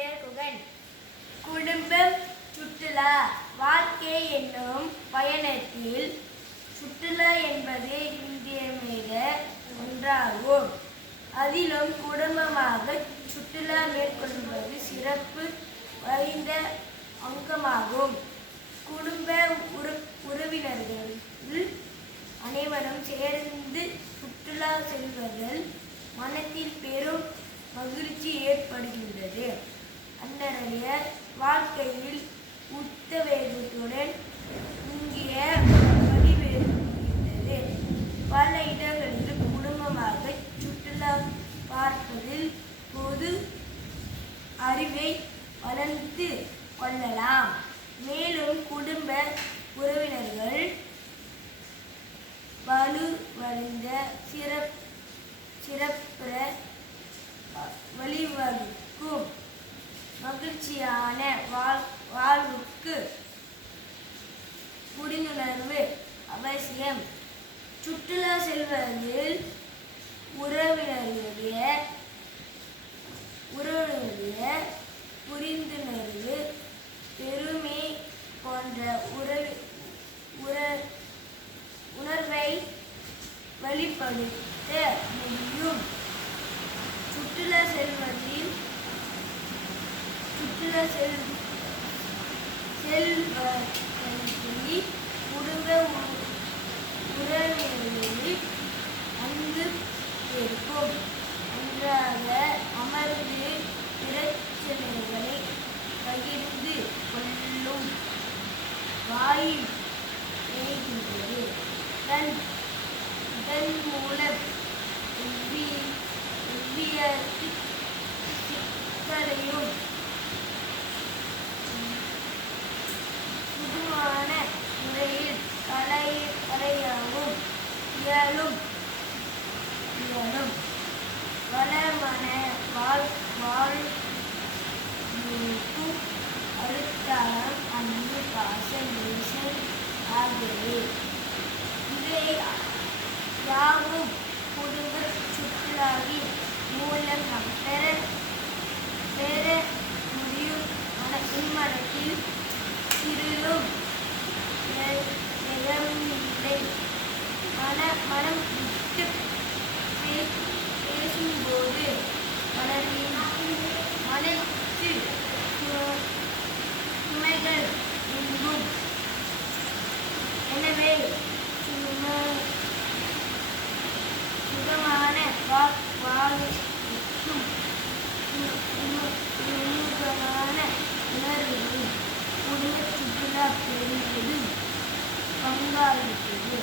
பெயர் குகன். குடும்பம் சுற்றுலா வாழ்க்கை என்னும் பயணத்தில் சுற்றுலா என்பது இன்றியமையாத ஒன்றாகும். அதிலும் குடும்பமாக சுற்றுலா மேற்கொள்வது சிறப்பு வாய்ந்த அங்கமாகும். குடும்ப உறவினர்கள் அனைவரும் சேர்ந்து சுற்றுலா செல்வதால் மனத்தில் பெரும் மகிழ்ச்சி ஏற்படுகின்றது. அன்றைய வாழ்க்கையில் உத்வேகத்துடன் இங்கே வழிபெறுகின்றது. பல இடங்களில் குடும்பமாக சுற்றுலா பார்ப்பதில் பொது அறிவை வளர்த்து கொள்ளலாம். மேலும் குடும்ப உறவினர்கள் வலுவடைந்த சிறப்பு வழிவகுக்கும் மகிழ்ச்சியான வாழ்வுக்கு புரிந்துணர்வு அவசியம். சுற்றுலா செல்வதில் உறவினர்களுடைய புரிந்துணர்வு பெருமை போன்ற உணர்வை வெளிப்படுத்த முடியும். சுற்றுலா செல்வதில் குடும்ப உறவினர்களில் அன்பு இருக்கும். ஒன்றாக அமர்ந்து பிரச்சனைகளை பகிர்ந்து கொள்ளும் வாயில் இணைகின்றது. இதன் மூலம் எவ்வித சிக்கலையும் சுதுவான முறையில் களையவும் இயலும். வளமான வாழ்வுக்கும் அழுத்தம், அன்பு, பாசம், நேசம் ஆகியவை இவை யாவும் குடும்ப சுற்றுலாவின் மூலம் நாம் பெற முடியும். இம்மனத்தில் சிறிதும் இடமில்லை. மனம் விட்டு பேசும்போது மனத்தில் சுமைகள் நீங்கும். எனவே சுகமான வாழ்வுக்கும் சுமூகமான உணர்வுகளும் குடும்ப சுற்றுலா பெறுவதில் பங்காற்றுகிறது.